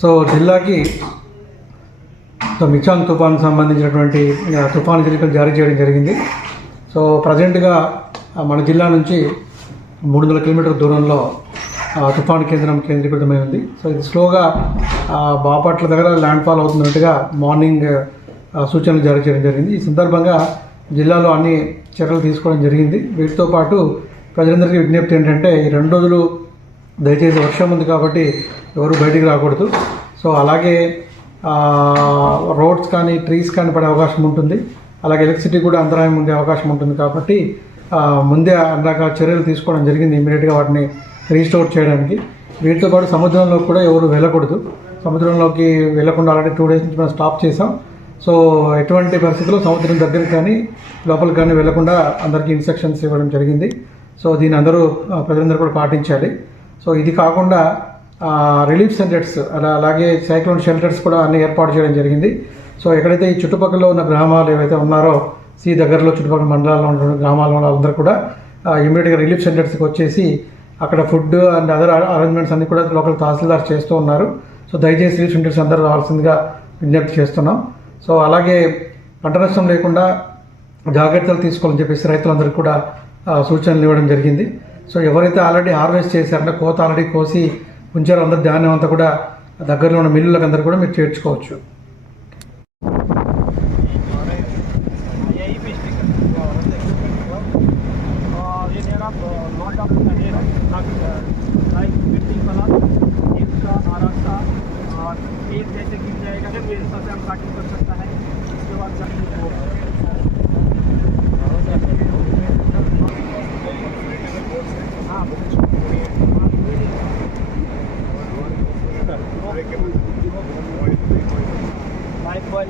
So జిల్లాకి మిచాంగ్ తుఫాన్కు సంబంధించినటువంటి తుఫాను హెచ్చరికలు జారీ చేయడం జరిగింది. సో ప్రజెంట్గా మన జిల్లా నుంచి 300 కిలోమీటర్ల దూరంలో తుఫాను కేంద్రం కేంద్రీకృతమై ఉంది. సో ఇది స్లోగా బాపట్ల దగ్గర ల్యాండ్ఫాల్ అవుతున్నట్టుగా మార్నింగ్ సూచనలు జారీ చేయడం జరిగింది. ఈ సందర్భంగా జిల్లాలో అన్ని చర్యలు తీసుకోవడం జరిగింది. వీటితో పాటు ప్రజలందరికీ విజ్ఞప్తి ఏంటంటే ఈ 2 రోజులు దయచేసి వర్షం ఉంది కాబట్టి ఎవరు బయటికి రాకూడదు. సో అలాగే రోడ్స్ కానీ ట్రీస్ కానీ పడే అవకాశం ఉంటుంది. అలాగే ఎలక్ట్రిసిటీ కూడా అంతరాయం ఉండే అవకాశం ఉంటుంది. కాబట్టి ముందే అన్ని రకాల చర్యలు తీసుకోవడం జరిగింది ఇమీడియట్గా వాటిని రీస్టోర్ చేయడానికి. వీటితో పాటు సముద్రంలోకి కూడా ఎవరు వెళ్ళకూడదు. సముద్రంలోకి వెళ్ళకుండా ఆల్రెడీ 2 డేస్ నుంచి మనం స్టాప్ చేసాం. సో ఎటువంటి పరిస్థితుల్లో సముద్రం దగ్గరికి కానీ లోపలికి కానీ వెళ్లకుండా అందరికీ ఇన్స్ట్రక్షన్స్ ఇవ్వడం జరిగింది. సో దీన్ని అందరూ ప్రజలందరూ కూడా పాటించాలి. సో ఇది కాకుండా రిలీఫ్ సెంటర్స్ అలాగే సైక్లోన్ షెల్టర్స్ కూడా అన్ని ఏర్పాటు చేయడం జరిగింది. సో ఎక్కడైతే ఈ చుట్టుపక్కల ఉన్న గ్రామాలు ఏవైతే ఉన్నారో సీ దగ్గరలో చుట్టుపక్కల మండలాల్లో ఉన్న గ్రామాల్లో వాళ్ళందరూ కూడా ఇమీడియట్గా రిలీఫ్ సెంటర్స్కి వచ్చేసి అక్కడ ఫుడ్ అండ్ అదర్ అరేంజ్మెంట్స్ అన్ని కూడా లోకల్ తహసీల్దార్ చేస్తూ ఉన్నారు. సో దయచేసి రిలీఫ్ సెంటర్స్ అందరూ రావాల్సిందిగా విజ్ఞప్తి చేస్తున్నాం. సో అలాగే పంట నష్టం లేకుండా జాగ్రత్తలు తీసుకోవాలని చెప్పేసి రైతులందరికీ కూడా సూచనలు ఇవ్వడం జరిగింది. సో ఎవరైతే ఆల్రెడీ హార్వెస్ట్ చేశారంటే కోత ఆల్రెడీ కోసి ఉంచారో అందరు ధాన్యం అంతా కూడా దగ్గరలో ఉన్న మిల్లులకు అందరూ కూడా మీరు చేర్చుకోవచ్చు.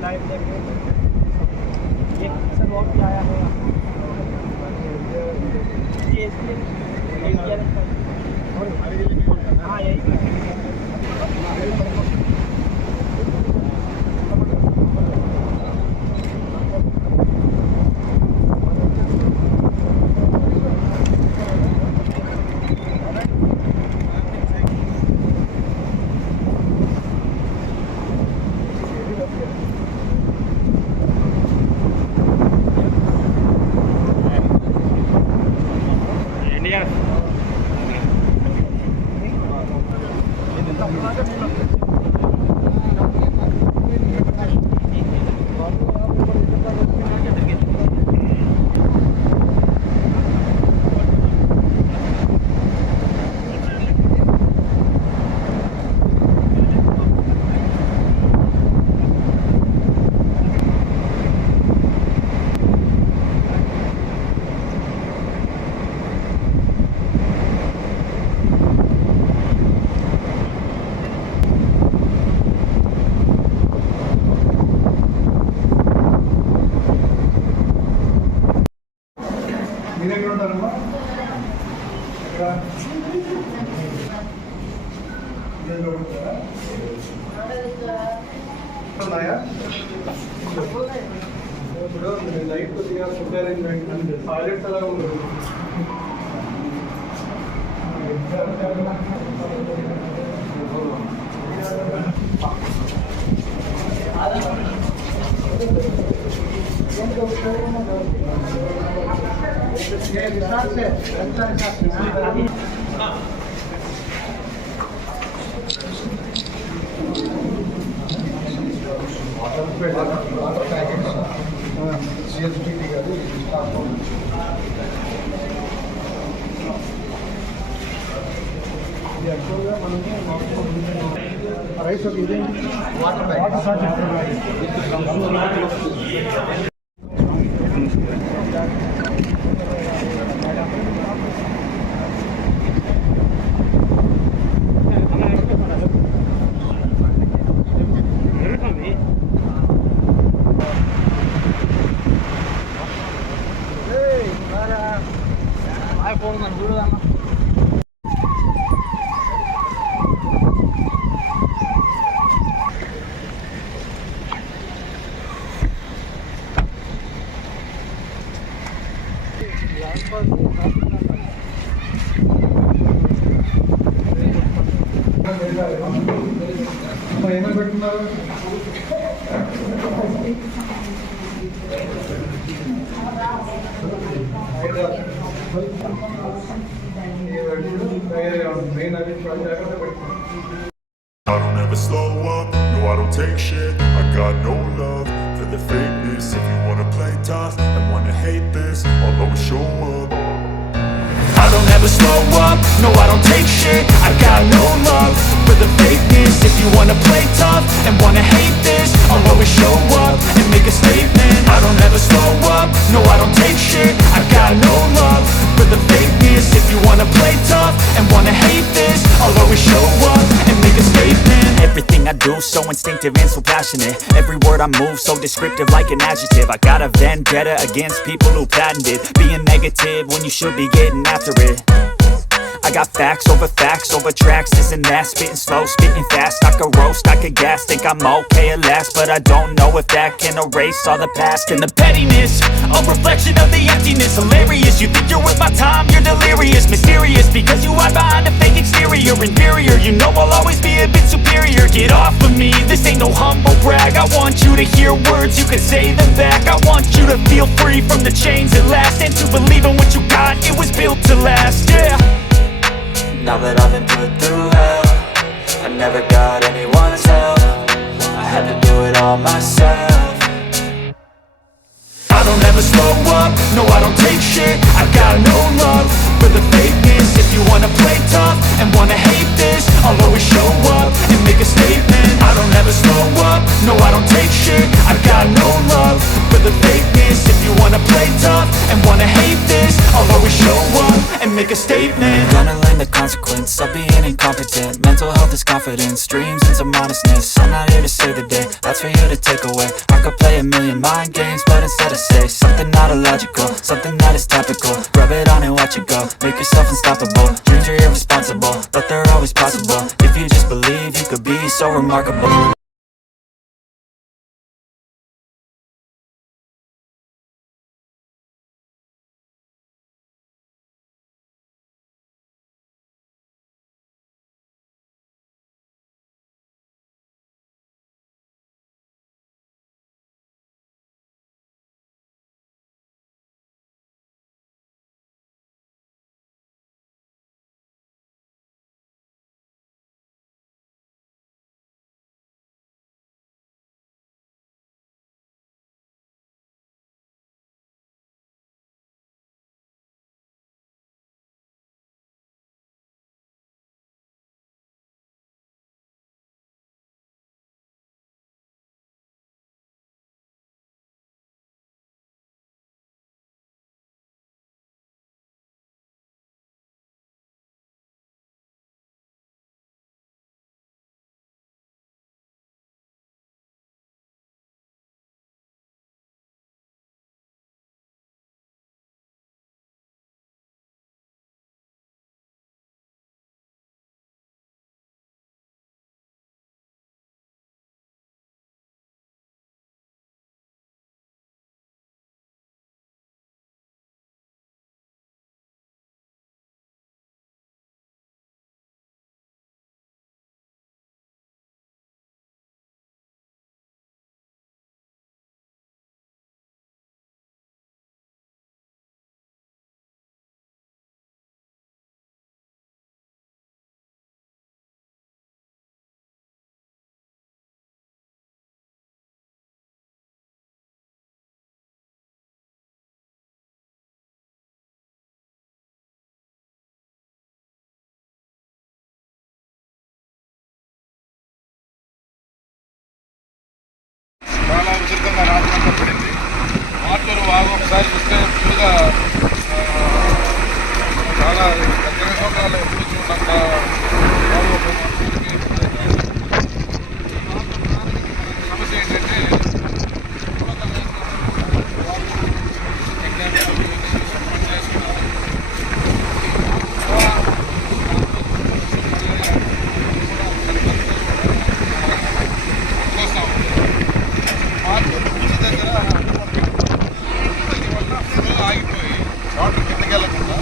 लाइव ये सर बहुत आया है ये हाँ यही लाइट को दिया फुड अरेंजमेंट साइलेंट अला రైస్ ఇది వాటర్ బ్యాగ్ మెయిన్ అది జాగ్రత్త పెట్టుకోండి. I don't ever slow up, no I don't take shit. I got no love for the fakeness. If you wanna play tough and wanna hate this, I'll always show up. I don't ever slow up, no I don't take shit. I got no love for the fakeness. If you wanna play tough and wanna hate this, I'll always show up and make a statement. I don't ever slow up, no I don't take shit. I got no love for the fakeness. If you wanna play tough and wanna hate this, I'll always show up and make a statement. Everything I do so instinctive and so passionate. Every word I move so descriptive like an adjective. I got a vendetta against people who patented being negative when you should be getting after it. I got facts over tracks, this and that. Spitting slow, spitting fast. I could roast, I could gas. Think I'm okay at last, but I don't know if that can erase all the past. And the pettiness, a reflection of the emptiness. Hilarious, you think you're worth my time, you're delirious. Mysterious, because you hide behind a fake exterior. Inferior, you know I'll always be a bit superior. Get off of me, this ain't no humble brag. I want you to hear words, you can say them back. I want you to feel free from the chains at last, and to believe in what you got, it was built to last, yeah. Now that I've been put through hell, I never got anyone's help. I had to do it all myself. I don't ever slow up, no I don't take shit. I got no love for the fakeness. If you wanna play tough and wanna hate this, I'll always show up and make a statement. I don't ever slow up, no I don't take shit. I got no love for the fakeness. If you wanna play tough and wanna hate this, I'll always show up and make a statement. Gonna learn the consequence of being incompetent. Mental health is confidence, dreams and some honestness. I'm not here to save the day, that's for you to take away. I could play a million mind games, but instead I say something not illogical, something that is topical. Rub it on and watch it go, make yourself unstoppable. Dreams are irresponsible, but they're always possible. If you just believe, you could be so remarkable. చాలా ఉధృతంగా రాత్రంతా పడింది. మార్టూరు వాగు ఒకసారి చూస్తే ఫుల్గా చాలా దగ్గర సంవత్సరాలు ఎప్పుడు చూడంత సమస్య ఏంటంటే ఆగిపోయి వాటర్ కిందకి వెళ్ళకుండా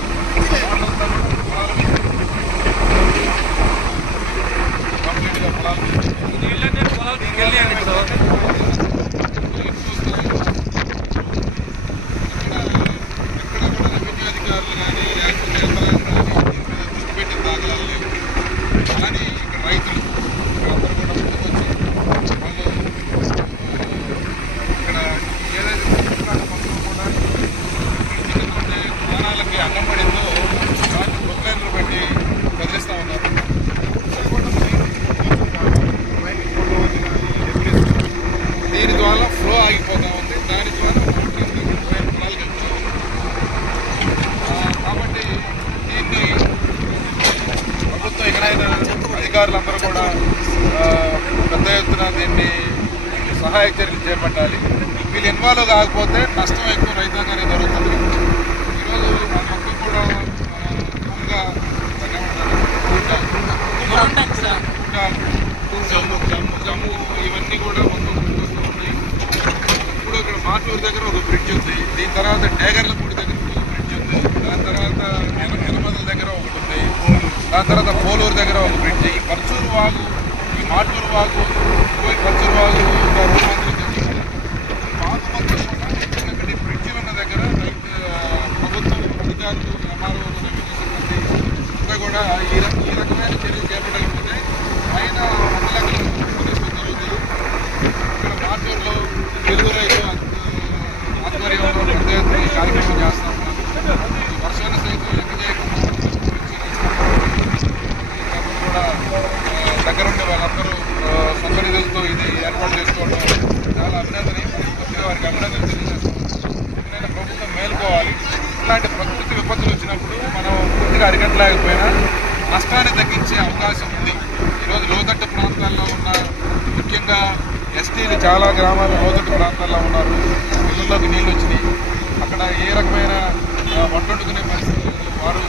వ్యవసాయ యంత్రాంగాన్ని దీని మీద దృష్టి పెట్టిన దాఖలాలు లేవు. కానీ ఇక్కడ రైతులు అందరూ కూడా ముందుకొచ్చి వాళ్ళు ఇక్కడ ఏదైతే పుస్తకాల మొత్తం కూడా కింద ఉండే స్థానాలకి అన్నం పడిందో వాటిని ప్రొక్లైన్లు పెట్టి కదిలిస్తూ ఉన్నారు. దీని ద్వారా ఫ్లో ఆగిపోతూ ఉంది. దాని ద్వారా పొలాలు వెళ్తుంది. కాబట్టి దీన్ని ప్రభుత్వం ఎక్కడైనా అధికారులందరూ కూడా పెద్ద ఎత్తున దీన్ని సహాయక చర్యలు చేపట్టాలి. వీళ్ళు ఇన్వాల్వ్ కాకపోతే నష్టం ఎక్కువ రైతాంగానికి జరుగుతుంది. ఈరోజు మన మొత్తం కూడా జమ్ము ఇవన్నీ కూడా మొత్తం ఉన్నాయి. ఇప్పుడు ఇక్కడ మాటూరు దగ్గర ఒక బ్రిడ్జ్ ఉంది. దీని తర్వాత డేగర్లపూడి దగ్గర ఒక బ్రిడ్జ్ ఉంది. దాని తర్వాత ఎనమదల దగ్గర ఒకటి ఉంది. దాని తర్వాత పోలూరు దగ్గర ఒక బ్రిడ్జ్. ఈ పర్చూరు వాగు, ఈ మాటూరు వాగు, పర్చూరు వాగు వాగు మొత్తం కూడా ఇక్కడ బ్రిడ్జ్ ఉన్న దగ్గర ప్రభుత్వం అధికారులు, ఎంఆర్ఓ, రెవెన్యూ సిబ్బంది అంతా కూడా ఈ రకమైన చర్యలు చేపట్టకపోతే ఆయన 100 లక్షలు జరుగుతుంది. ఇక్కడ మాటూరులో తెలుగు రైతు ఆధ్వర్యంలో పెద్ద ఎత్తున ఈ కార్యక్రమం చేస్తా ఉన్నారు. ఈ వర్షాన్ని సైతం లెక్క చేయకుండా కూడా దగ్గరుండి వాళ్ళందరూ సొంత నిధులతో ఇది ఏర్పాటు చేసుకోవడం చాలా అభినందనీయం. కొద్దిగా వారికి అభినందనలు తెలియజేస్తాం. ఎప్పుడైనా ప్రభుత్వం మేలుకోవాలి. ఇలాంటి ప్రకృతి విపత్తులు వచ్చినప్పుడు మనం పూర్తిగా అరికట్టలేకపోయినా నష్టాన్ని తగ్గించే అవకాశం ఉంది. ఈరోజు లోతట్టు ప్రాంతాల్లో ఉన్న ముఖ్యంగా ఎస్టీలు చాలా గ్రామాల్లో లోతట్టు ప్రాంతాల్లో ఉన్నారు. ఇళ్లలోకి నీళ్ళు వచ్చినాయి. అక్కడ ఏ రకమైన వంట వండుకునే పరిస్థితులు వారు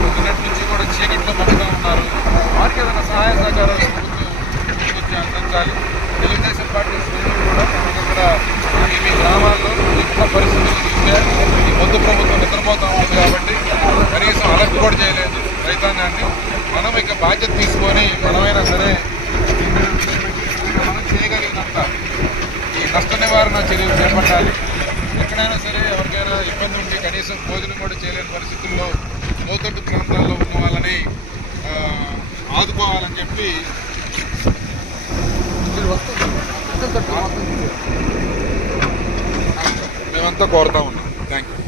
పొద్దున్నటి నుంచి కూడా చీకట్లో మగ్గుతూ ఉన్నారు. వారికి ఏదైనా సహాయ సహకారాలు ప్రభుత్వం ముందుకొచ్చి అందించాలి. తెలుగుదేశం పార్టీ శ్రేణులు కూడా ఇక్కడ మీ గ్రామాల్లో ఉన్న పరిస్థితులు చూస్తే ఈ మొద్దు ప్రభుత్వం నిద్రపోతూ ఉంది కాబట్టి కనీసం అలర్ట్ కూడా చేయలేదు రైతాంగాన్ని. మనం ఇక బాధ్యత తీసుకొని మనమైనా సరే మనం చేయగలిగినంత ఈ నష్ట నివారణ చర్యలు చేపట్టాలి. ఎక్కడైనా సరే ఎవరికైనా ఇబ్బంది ఉంటే కనీసం భోజనం కూడా చేయలేని పరిస్థితుల్లో లోతట్టు ప్రాంతాల్లో ఉన్న వాళ్ళని ఆదుకోవాలని చెప్పి మేమంతా కోరుతా ఉన్నాం. Thank you.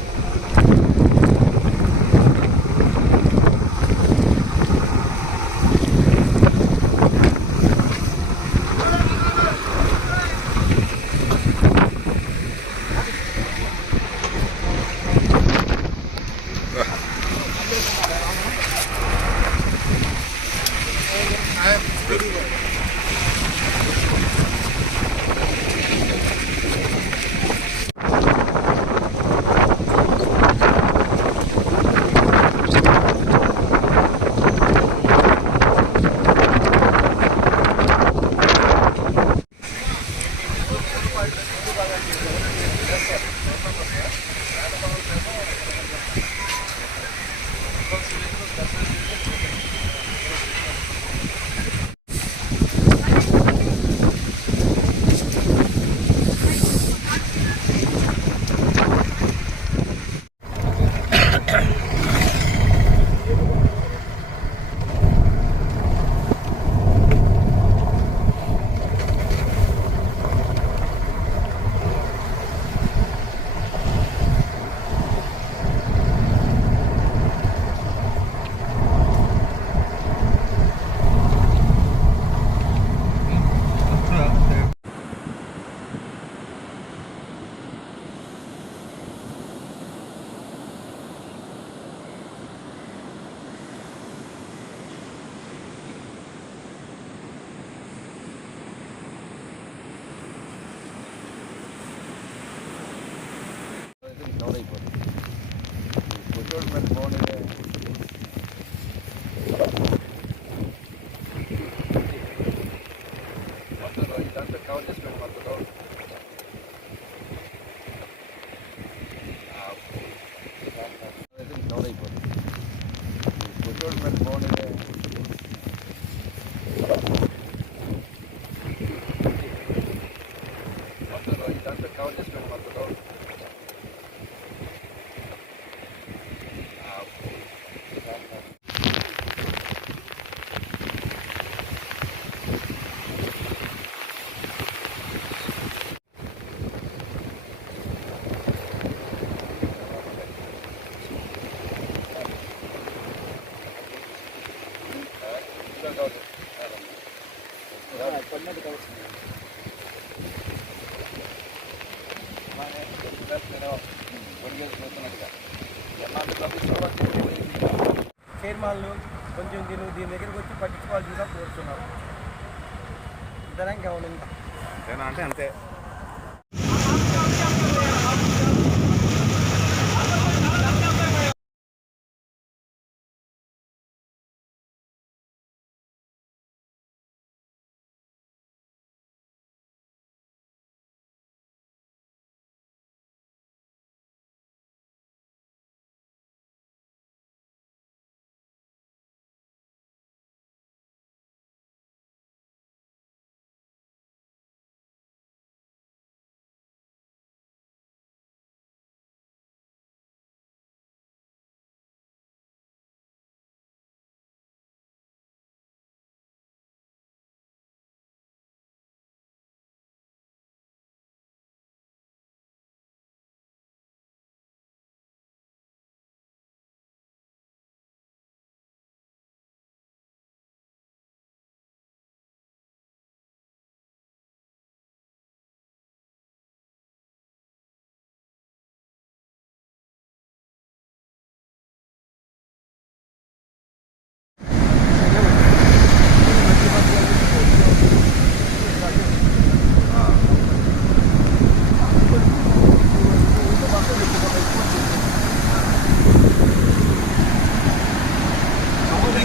చైర్మన్లు కొంచెం దీని దగ్గరికి వచ్చి పట్టించుకోవాల్సిందిగా కోరుతున్నాం. ఇతరంగా ఉంది అంటే అంతే.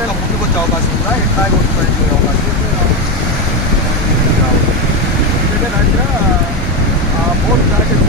ఇంకా ముందుకు వచ్చే అవకాశం ఉందా? ఎట్లాగే వచ్చే అవకాశం దగ్గర బోర్డు ప్యాకేజ్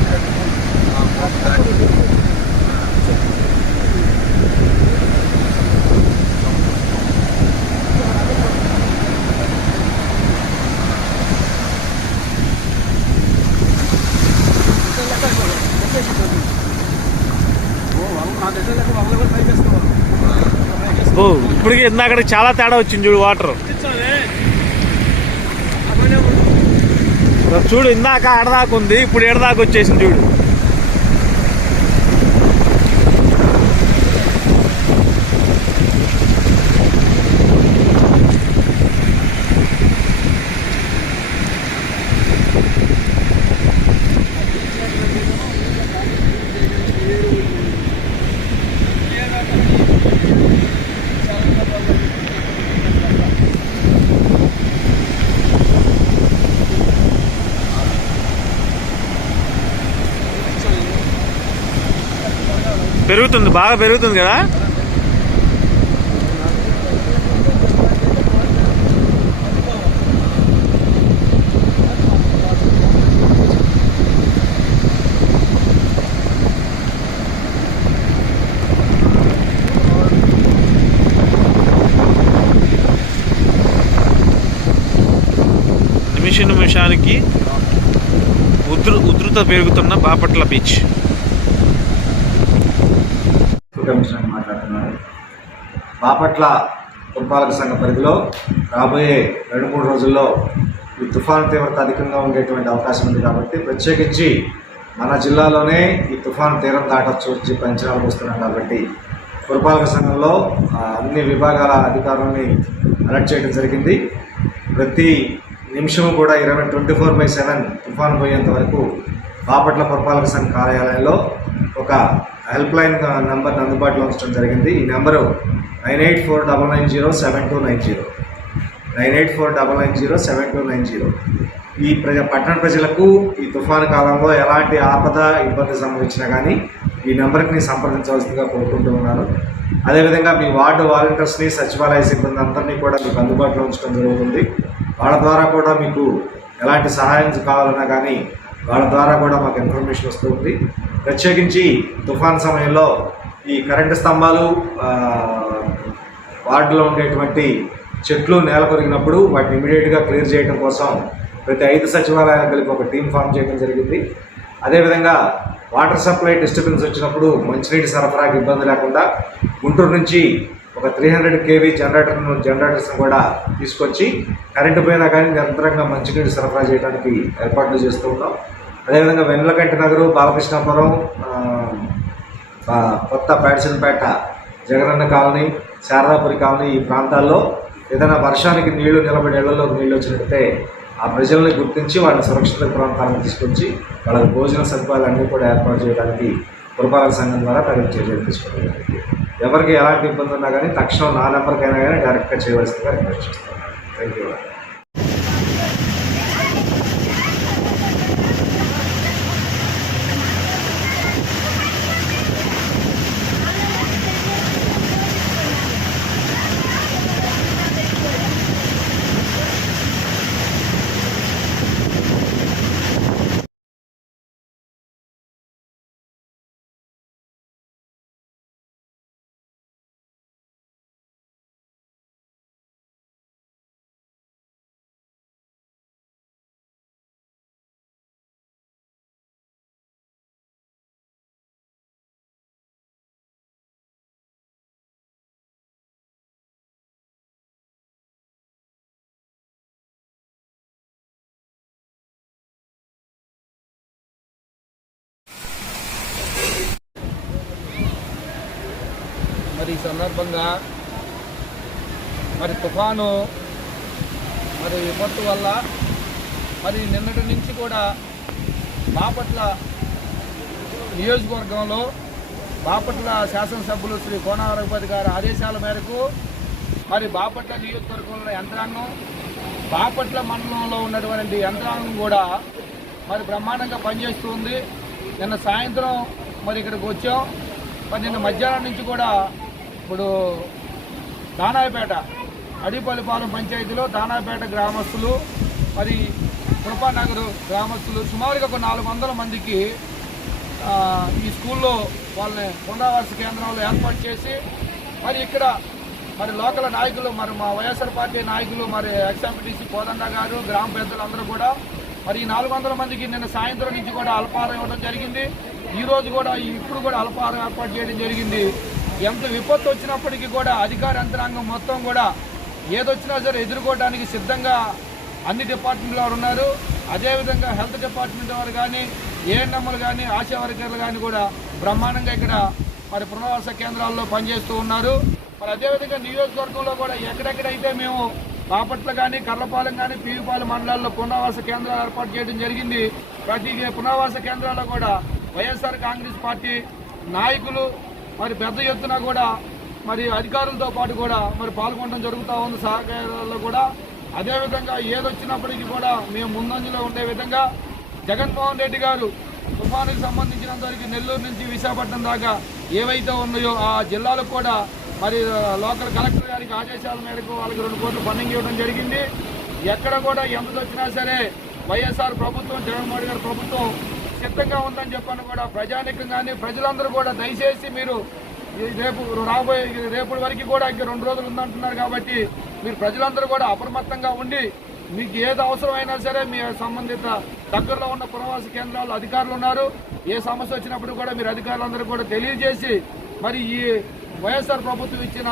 ఇప్పటికి ఇందాక చాలా తేడా వచ్చింది చూడు. వాటర్ చూడు, ఇందాక ఆడదాకా ఉంది, ఇప్పుడు ఏడదాకా వచ్చేసింది చూడు. పెరుగుతుంది, బాగా పెరుగుతుంది కదా. నిమిషానికి ఉధృత పెరుగుతున్న బాపట్ల బీచ్. కమిషనర్ మాట్లాడుతున్నారు. బాపట్ల పురపాలక సంఘ పరిధిలో రాబోయే 2-3 రోజుల్లో ఈ తుఫాను తీవ్రత అధికంగా ఉండేటువంటి అవకాశం ఉంది కాబట్టి ప్రత్యేకించి మన జిల్లాలోనే ఈ తుఫాను తీరం దాటొచ్చు అని చెప్పి అంచనాలు వస్తున్నాం కాబట్టి పురపాలక సంఘంలో అన్ని విభాగాల అధికారులని అలర్ట్ చేయడం జరిగింది. ప్రతి నిమిషం కూడా 24/7 తుఫాను పోయేంత వరకు బాపట్ల పురపాలక సంఘ కార్యాలయంలో ఒక హెల్ప్ లైన్ నెంబర్ని అందుబాటులో ఉంచడం జరిగింది. ఈ నెంబరు 9849907290 9849907290. ఈ పట్టణ ప్రజలకు ఈ తుఫాను కాలంలో ఎలాంటి ఆపద ఇబ్బంది సంభవించినా కానీ ఈ నెంబర్కి సంప్రదించవలసిందిగా కోరుకుంటూ ఉన్నాను. అదేవిధంగా మీ వార్డు వాలంటీర్స్ని, సచివాలయ సిబ్బంది అందరినీ కూడా మీకు అందుబాటులో ఉంచడం జరుగుతుంది. వాళ్ళ ద్వారా కూడా మీకు ఎలాంటి సహాయం కావాలన్నా కానీ వాళ్ళ ద్వారా కూడా మాకు ఇన్ఫర్మేషన్ వస్తుంది. ప్రత్యేకించి తుఫాన్ సమయంలో ఈ కరెంటు స్తంభాలు, వార్డులో ఉండేటువంటి చెట్లు నేల కొరిగినప్పుడు వాటిని ఇమీడియట్గా క్లియర్ చేయడం కోసం ప్రతి 5 సచివాలయాలు కలిపి ఒక టీం ఫామ్ చేయడం జరిగింది. అదేవిధంగా వాటర్ సప్లై డిస్టర్బెన్స్ వచ్చినప్పుడు మంచినీటి సరఫరాకి ఇబ్బంది లేకుండా గుంటూరు నుంచి ఒక 300 kV జనరేటర్స్ని కూడా తీసుకొచ్చి కరెంటు పోయినా కానీ నిరంతరంగా మంచినీటి సరఫరా చేయడానికి ఏర్పాట్లు చేస్తూ ఉన్నాం. అదేవిధంగా వెన్నెలకంటి నగరు, బాలకృష్ణాపురం, కొత్త పేటసినపేట, జగనన్న కాలనీ, శారదాపురి కాలనీ ఈ ప్రాంతాల్లో ఏదైనా వర్షానికి నీళ్లు నిలబడి ఇళ్లలోకి నీళ్ళు వచ్చినట్టే ఆ ప్రజల్ని గుర్తించి వాళ్ళని సురక్షిత ప్రాంతాలను తీసుకొచ్చి వాళ్ళకి భోజన సదుపాయాలన్నీ కూడా ఏర్పాటు చేయడానికి పురపాలక సంఘం ద్వారా తగిన చర్యలు తీసుకోవడం. ఎవరికి ఎలాంటి ఇబ్బంది ఉన్నా కానీ తక్షణం నా నెంబర్కైనా కానీ డైరెక్ట్గా చేయవలసిందిగా రిక్వెస్ట్ చేస్తాను. Thank you. మరి ఈ సందర్భంగా మరి తుఫాను మరి విపత్తు వల్ల మరి నిన్నటి నుంచి కూడా బాపట్ల నియోజకవర్గంలో బాపట్ల శాసనసభ్యులు శ్రీ కోన రఘుపతి గారి ఆదేశాల మేరకు మరి బాపట్ల నియోజకవర్గంలో యంత్రాంగం, బాపట్ల మండలంలో ఉన్నటువంటి యంత్రాంగం కూడా మరి బ్రహ్మాండంగా పనిచేస్తుంది. నిన్న సాయంత్రం మరి ఇక్కడికి వచ్చాం. మరి నిన్న మధ్యాహ్నం నుంచి కూడా ఇప్పుడు దానాయపేట అడిపల్లిపాలెం పంచాయతీలో దానాయపేట గ్రామస్తులు మరి కృపానగర్ గ్రామస్తులు సుమారుగా ఒక 400 మందికి ఈ స్కూల్లో వాళ్ళని పునరావాస కేంద్రంలో ఏర్పాటు చేసి మరి ఇక్కడ మరి లోకల్ నాయకులు మరి మా వైఎస్ఆర్ పార్టీ నాయకులు మరి ఎక్స్ఎంపీటీసీ కోదండ గారు గ్రామ పెద్దలందరూ కూడా మరి ఈ 400 మందికి నిన్న సాయంత్రం నుంచి కూడా అల్పాహారం ఇవ్వడం జరిగింది. ఈ రోజు కూడా ఇప్పుడు కూడా అల్పాహారం ఏర్పాటు చేయడం జరిగింది. ఎంత విపత్తు వచ్చినప్పటికీ కూడా అధికార యంత్రాంగం మొత్తం కూడా ఏదొచ్చినా సరే ఎదుర్కోవడానికి సిద్ధంగా అన్ని డిపార్ట్మెంట్ల వారు ఉన్నారు. అదేవిధంగా హెల్త్ డిపార్ట్మెంట్ వారు కానీ, ఏఎన్ఎంలు కానీ, ఆశా వర్కర్లు కానీ కూడా బ్రహ్మాండంగా ఇక్కడ మరి పునరావాస కేంద్రాల్లో పనిచేస్తూ ఉన్నారు. మరి అదేవిధంగా నియోజకవర్గంలో కూడా ఎక్కడెక్కడైతే మేము బాపట్ల కానీ, కర్లపాలెం కానీ, పీవిపాలెం మండలాల్లో పునరావాస కేంద్రాలు ఏర్పాటు చేయడం జరిగింది. ప్రతి పునరావాస కేంద్రాల్లో కూడా వైఎస్ఆర్ కాంగ్రెస్ పార్టీ నాయకులు మరి పెద్ద ఎత్తున కూడా మరి అధికారులతో పాటు కూడా మరి పాల్గొనడం జరుగుతూ ఉంది సహకారాల్లో కూడా. అదేవిధంగా ఏదొచ్చినప్పటికీ కూడా మేము ముందంజలో ఉండే విధంగా జగన్మోహన్ రెడ్డి గారు తుఫానుకు సంబంధించినంత వరకు నెల్లూరు నుంచి విశాఖపట్నం దాకా ఏవైతే ఉన్నాయో ఆ జిల్లాలకు కూడా మరి లోకల్ కలెక్టర్ గారికి ఆదేశాల మేరకు వాళ్ళకి 2 కోట్లు ఫండింగ్ ఇవ్వడం జరిగింది. ఎక్కడ కూడా ఎంత వచ్చినా సరే వైఎస్ఆర్ ప్రభుత్వం, జగన్మోహన్ గారి ప్రభుత్వం సిద్ధంగా ఉందని చెప్పని కూడా ప్రజానికం కానీ ప్రజలందరూ కూడా దయచేసి మీరు రేపటి వరకు కూడా ఇంకా 2 రోజులు ఉందంటున్నారు కాబట్టి మీరు ప్రజలందరూ కూడా అప్రమత్తంగా ఉండి మీకు ఏది అవసరమైనా సరే మీ సంబంధిత దగ్గరలో ఉన్న పునరావాస కేంద్రాల్లో అధికారులు ఉన్నారు. ఏ సమస్య వచ్చినప్పుడు కూడా మీరు అధికారులందరూ కూడా తెలియజేసి మరి ఈ వైఎస్ఆర్ ప్రభుత్వం ఇచ్చిన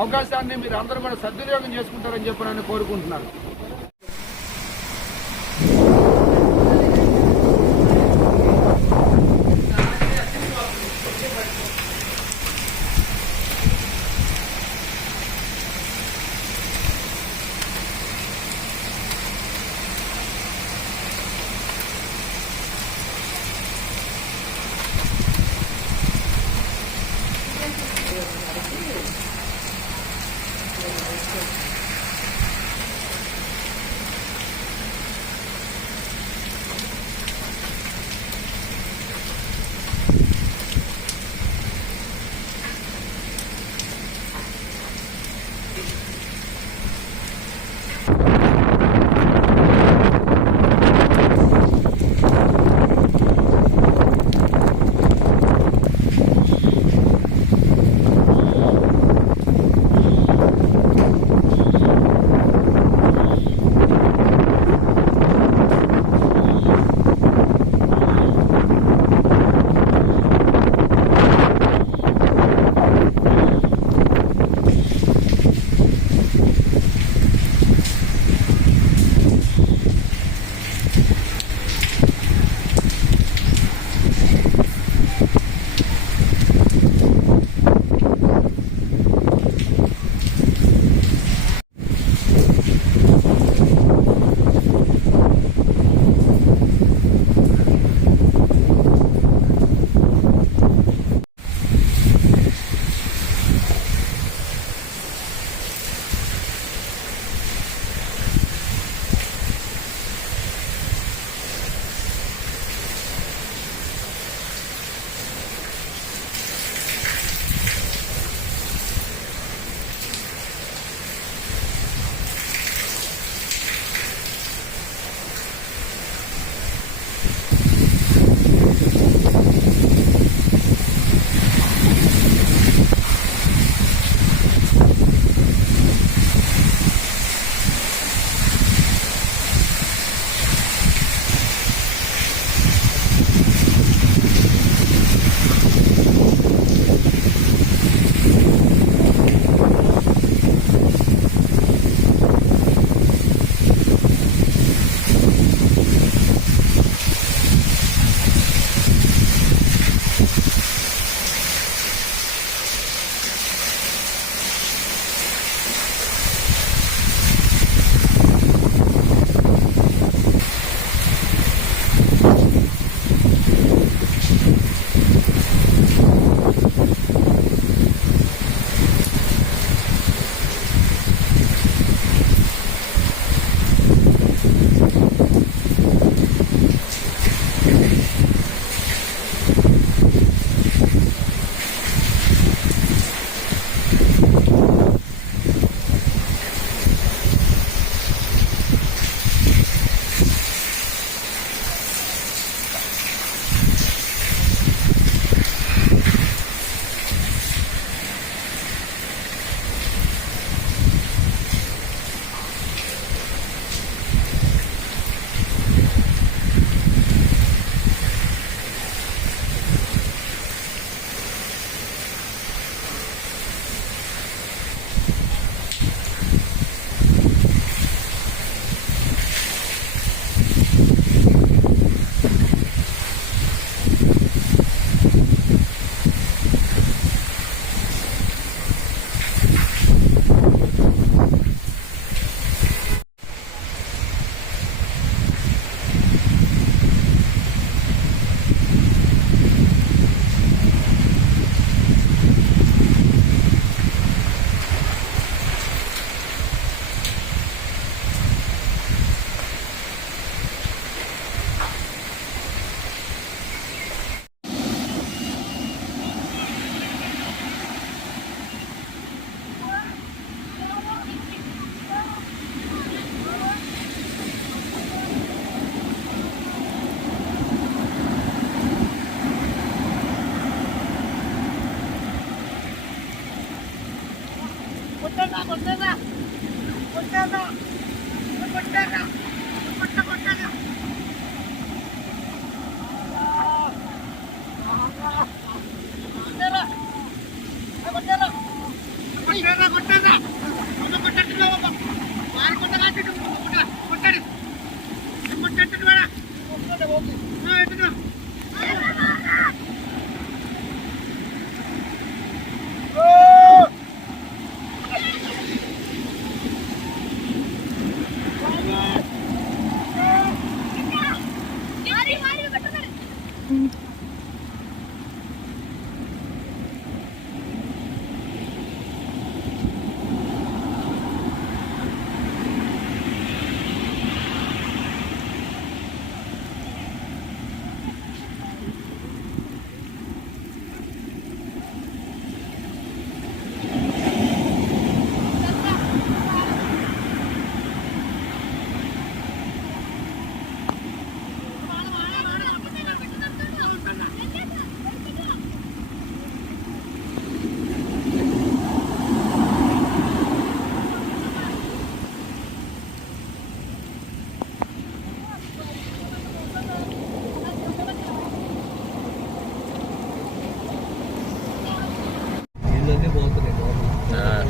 అవకాశాన్ని మీరు అందరూ కూడా సద్వినియోగం చేసుకుంటారని చెప్పి నేను కోరుకుంటున్నాను.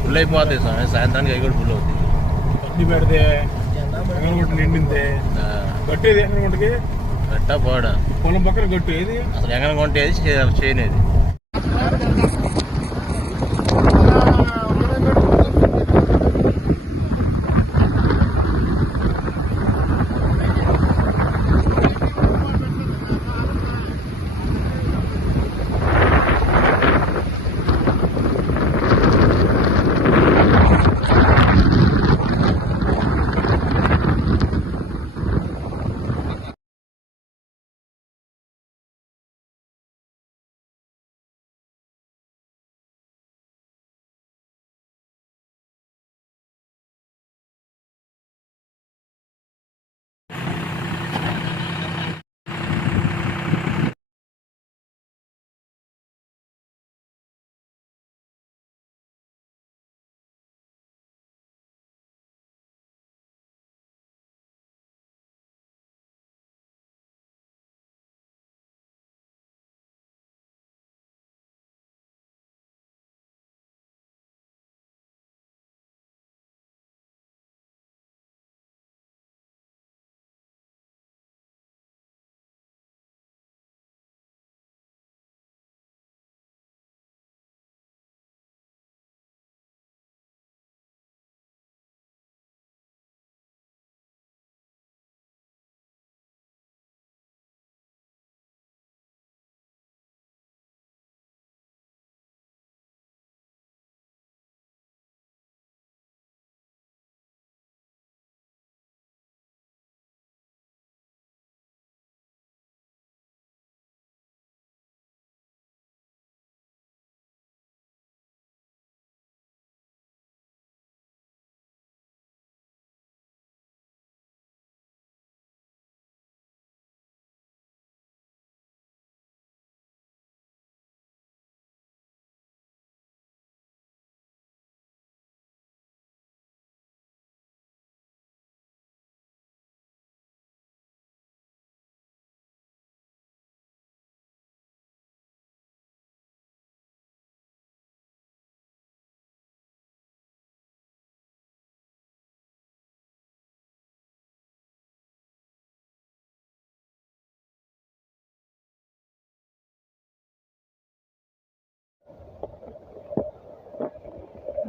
ఫుల్ అయిపోతుంది సాయంత్రానికి అవి కూడా ఫుల్ అవుతుంది. పత్తి పెడితే ఎంగనగుంట నిండిందే గట్టేది ఎంగనగుంటకి గట్టా పోవడం పొలం పక్కన గట్టు ఏది అసలు ఎంగన కొంటేది చేయనేది.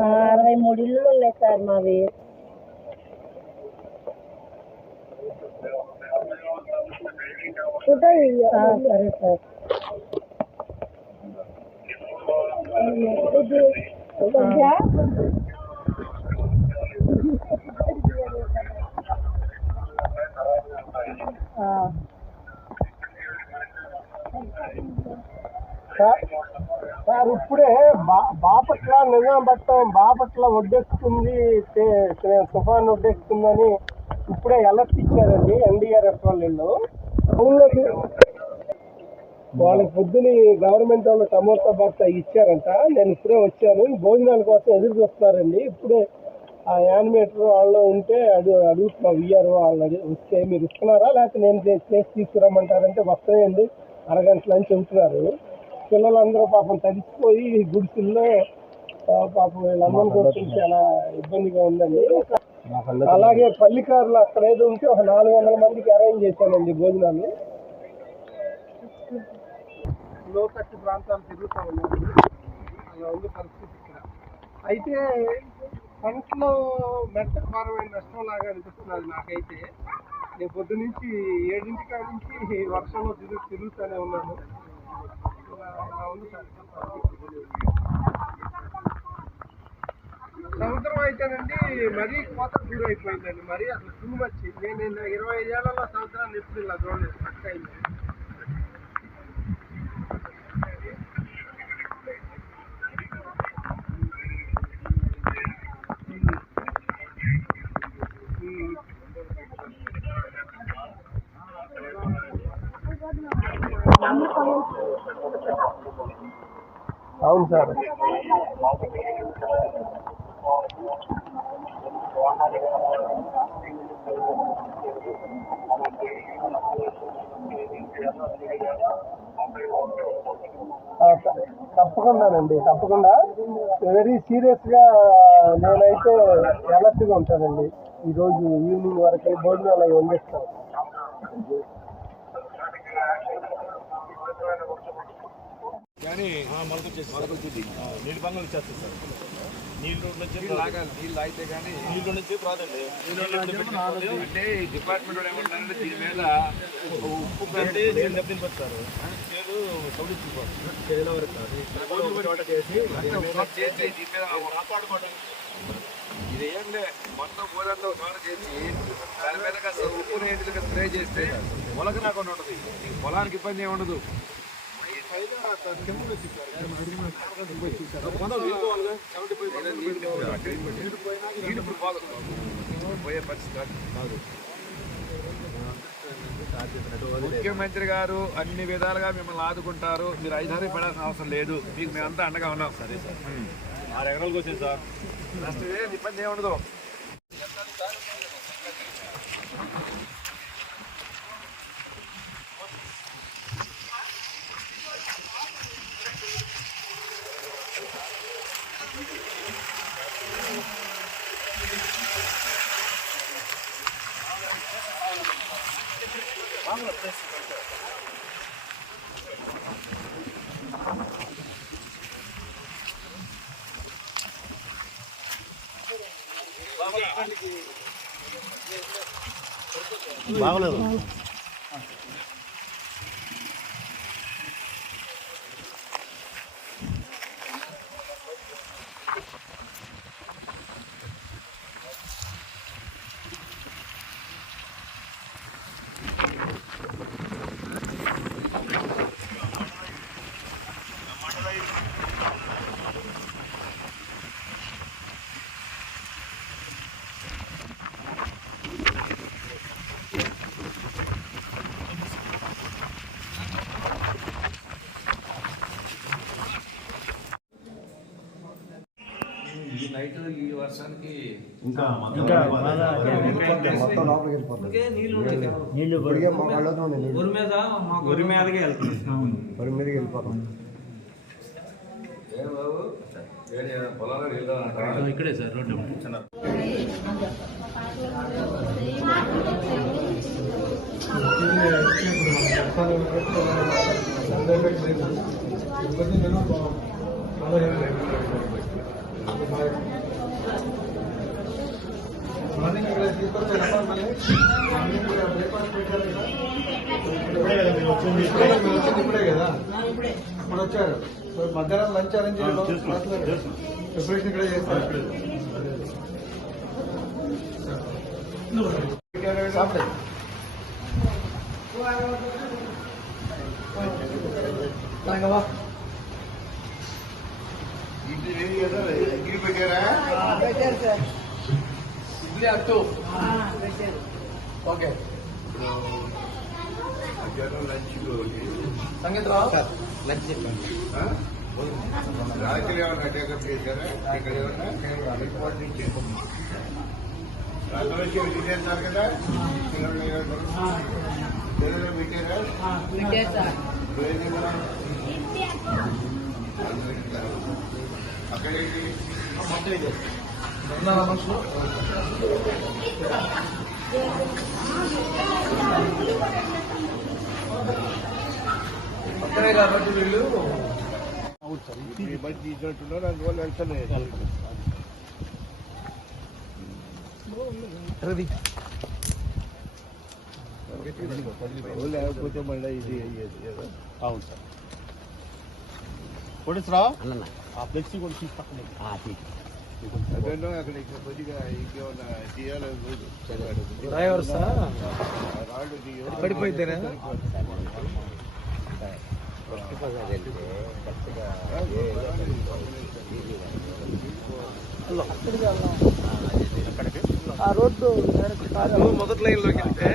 అరవై 63 ఇళ్ళు ఉన్నాయి సార్ మావి. సరే సార్. సార్ ఇప్పుడే బాపట్ల నిజాంపట్నం బాపట్ల ఒడ్డెక్కుతుంది, తుఫాన్ ఒడ్డెక్కుతుందని ఇప్పుడే అలర్ట్ ఇచ్చారండి ఎన్డీఆర్ఎఫ్ వాళ్ళు. వాళ్ళకి పొద్దుని గవర్నమెంట్ వాళ్ళు టమోటా బాక్స్ ఇచ్చారంట. నేను ఇప్పుడే వచ్చాను, భోజనాల కోసం ఎదురు చూస్తున్నారండి. ఇప్పుడే ఆ యానిమేటర్ వాళ్ళు ఉంటే అడుగుతున్నా విఆర్ఓ వాళ్ళు వస్తే మీరు ఇస్తున్నారా లేకపోతే నేను చేసి తీసుకురమ్మంటారంటే వస్తాయండి అరగంటలు అని చెబుతున్నారు. పిల్లలందరూ పాపం తడిసిపోయి గుడిసెల్లో పాపం వీళ్ళందరూ కూడా చాలా ఇబ్బందిగా ఉందండి. అలాగే పల్లికారులు అక్కడ ఏదో ఉంటే ఒక 400 మందికి అరేంజ్ చేశానండి భోజనాలు. లోతట్టు ప్రాంతాలు తిరుగుతూ ఉన్నారు, అలా ఉంది పరిస్థితి ఇక్కడ. అయితే పంటలో మెట్ట భారమైన నష్టం లాగా అనిపిస్తున్నది నాకైతే. నేను పొద్దు నుంచి 7 కాడ నుంచి వర్షంలో తిరుగుతూనే ఉన్నాను. అలా ఉంది సార్. సముద్రం అయితేనండి మరీ కోత దూరం అయిపోయిందండి, మరీ అసలు టూ మచ్. నేను 25 ఏళ్లలో సముద్రాన్ని ఎప్పుడు ఇలా చూడలేదు, పక్క అయింది. అవును సార్. తప్పకుండానండి, తప్పకుండా వెరీ సీరియస్గా నేనైతే అలర్ట్గా ఉంటానండి. ఈరోజు ఈవినింగ్ వరకు భోజనాలు అవి వండిస్తాను. కానీ నీళ్ళు బంగారు ఇచ్చేస్తారు సార్. నీళ్ళు అయితే కానీ నీళ్ళు నుంచి రాదండి. అంటే ఈ డిపార్ట్మెంట్ ఏమంటారంటే దీని మీద ఉప్పు పెట్టి దెబ్బతినిపోతారు. కాపాడుకోవడం ఇది ఏంటంటే మొత్తం ఊరంతా తోట చేసి దాని మీద కాస్త ఉప్పు నీటిగా స్ప్రే చేస్తే మొలక రాకుండా ఉంటుంది. పొలానికి ఇబ్బంది ఏమి ఉండదు. ముఖ్యమంత్రి గారు అన్ని విధాలుగా మిమ్మల్ని ఆదుకుంటారు. మీరు ఐదారు పడాల్సిన అవసరం లేదు, మీకు మేమంతా అండగా ఉన్నాం. సరే సార్, 6 ఎకరాలకు వచ్చింది సార్. నష్టం ఇబ్బంది ఏమి ఉండదు. బాగలేదు. ఈ నైట్ ఈ వర్షానికి ఇంకా మొత్తం లోపలికి వెళ్ళిపోతుంది. నీళ్ళు ఊరి మీదకి వెళ్తుంది. పొరి మీదకి వెళ్ళిపోతుంది. ఇక్కడే సార్ రోడ్డు. మార్నింగ్ ఇక్కడ తీసుకొచ్చారు మళ్ళీ మార్నింగ్ బ్రేక్ఫాస్ట్ పెట్టారు కదా. ఇప్పుడే కదా, ఇప్పుడు వచ్చారు. సో మధ్యాహ్నం లంచ్ అరేంజ్ ప్రిపరేషన్ ఇక్కడే చేస్తారు. ఓకే. మధ్యాహ్నం లంచ్ రాత్రి ఏమన్నా టేకప్ చేశారా? ఇక్కడ ఏమన్నా రిపోర్ట్ నుంచి రాత్రి వచ్చి తినేస్తారు కదా పిల్లలు పెట్టారా? అక్కడేంటి అక్కడే కాబట్టి వీళ్ళు మంచి ఇచ్చినట్టున్నారు, అందువల్ల వెళ్తాను. లేకపోతే మళ్ళీ ఇది అయ్యేది కదా. అవును సార్. కొడుతురా ఆ ఫ్లెక్సీ కూడా తీసుకుంటాను. అదేనో అక్కడ కొద్దిగా ఇంకేమన్నా తీయాలని రాళ్ళు పడిపోయితేనే ఆ రోడ్డు మొదటి లైన్లోకి వెళ్తే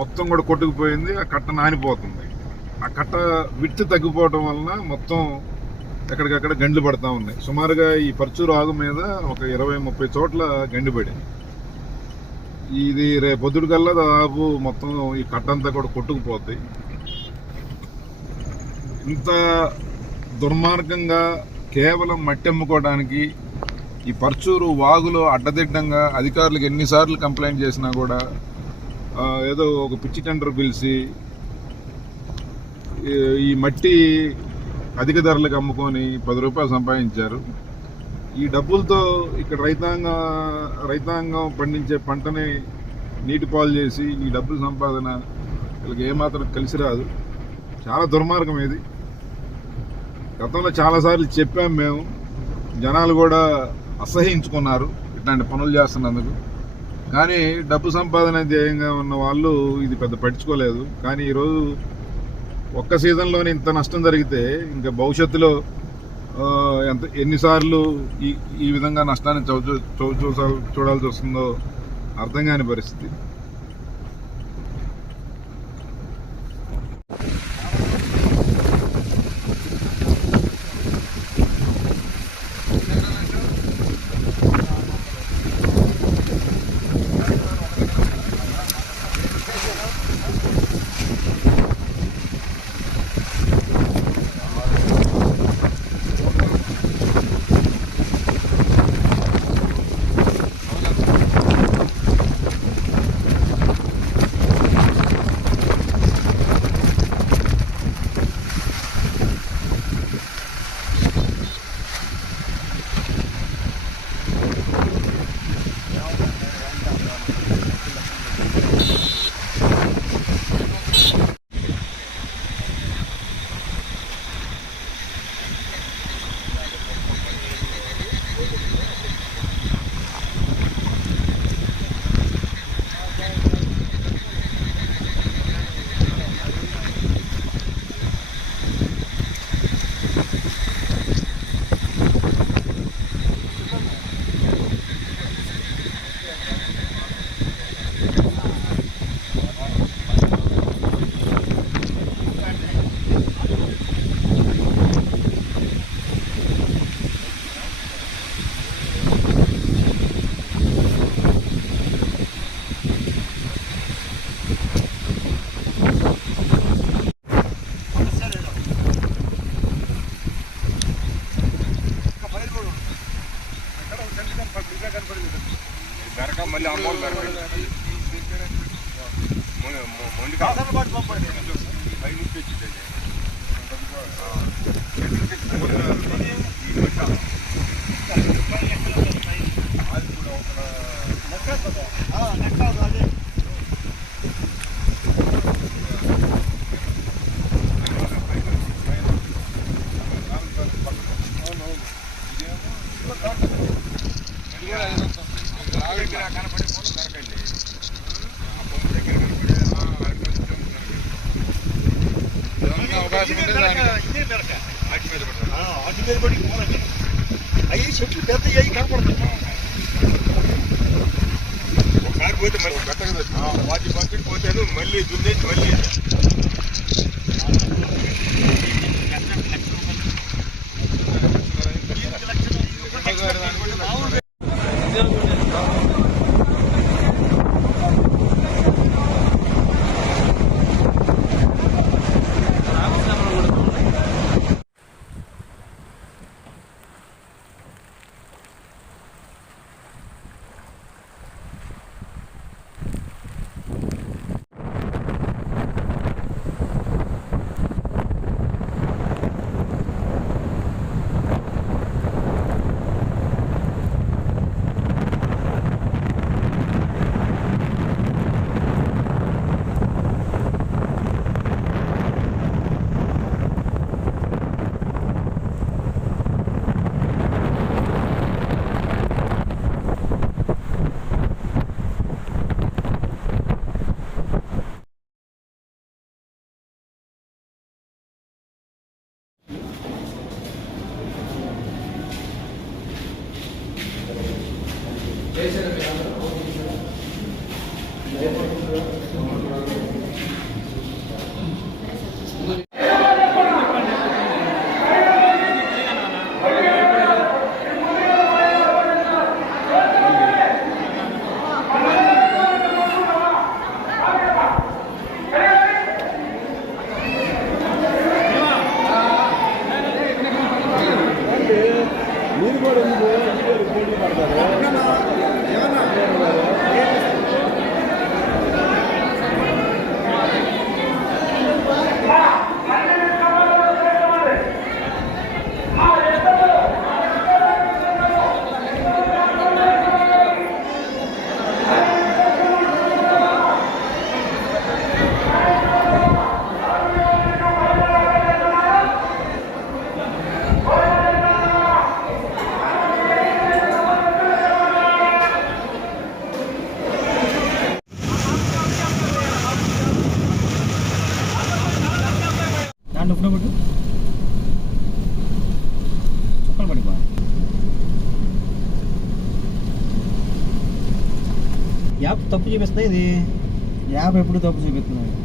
మొత్తం కూడా కొట్టుకుపోయింది. ఆ కట్ట నానిపోతుంది. ఆ కట్ట విడ్త్ తగ్గిపోవడం వలన మొత్తం ఎక్కడికక్కడ గండ్లు పడతా ఉన్నాయి. సుమారుగా ఈ పర్చూరు ఆగు మీద ఒక 20-30 చోట్ల గండి పడింది. ఇది రేపొద్దుడు కల్లా దాదాపు మొత్తం ఈ కట్ట అంతా కూడా కొట్టుకుపోతాయి. ఇంత దుర్మార్గంగా కేవలం మట్టి అమ్ముకోవడానికి ఈ పర్చూరు వాగులో అడ్డదిడ్డంగా అధికారులకు ఎన్నిసార్లు కంప్లైంట్ చేసినా కూడా ఏదో ఒక పిచ్చి టెండర్ పిలిచి ఈ మట్టి అధిక ధరలకు అమ్ముకొని 10 రూపాయలు సంపాదించారు. ఈ డబ్బులతో ఇక్కడ రైతాంగం పండించే పంటని నీటి పాలు చేసి ఈ డబ్బుల సంపాదన వీళ్ళకి ఏమాత్రం కలిసి రాదు. చాలా దుర్మార్గం ఇది. గతంలో చాలాసార్లు చెప్పాం మేము, జనాలు కూడా అసహించుకున్నారు ఇట్లాంటి పనులు చేస్తున్నందుకు. కానీ డబ్బు సంపాదన ధ్యేయంగా ఉన్న వాళ్ళు ఇది పెద్ద పట్టించుకోలేదు. కానీ ఈరోజు ఒక్క సీజన్లోనే ఇంత నష్టం జరిగితే ఇంకా భవిష్యత్తులో ఎన్నిసార్లు ఈ విధంగా నష్టాన్ని చూడాల్సి వస్తుందో అర్థం కాని పరిస్థితి. బెరక మళ్ళీ అమ్మోళ్ళు బెరక మొండి పై నుంచి వచ్చింది అవి చెట్లు పెద్ద అవి కనపడుతుంది ఒకసారి పోతే మళ్ళీ గట్టగా వాటి పక్కకి పోతాను మళ్ళీ దున్నేసి మళ్ళీ యాప్ తప్పు చూపిస్తుంది ఇది యాప్ ఎప్పుడు తప్పు చూపిస్తుంది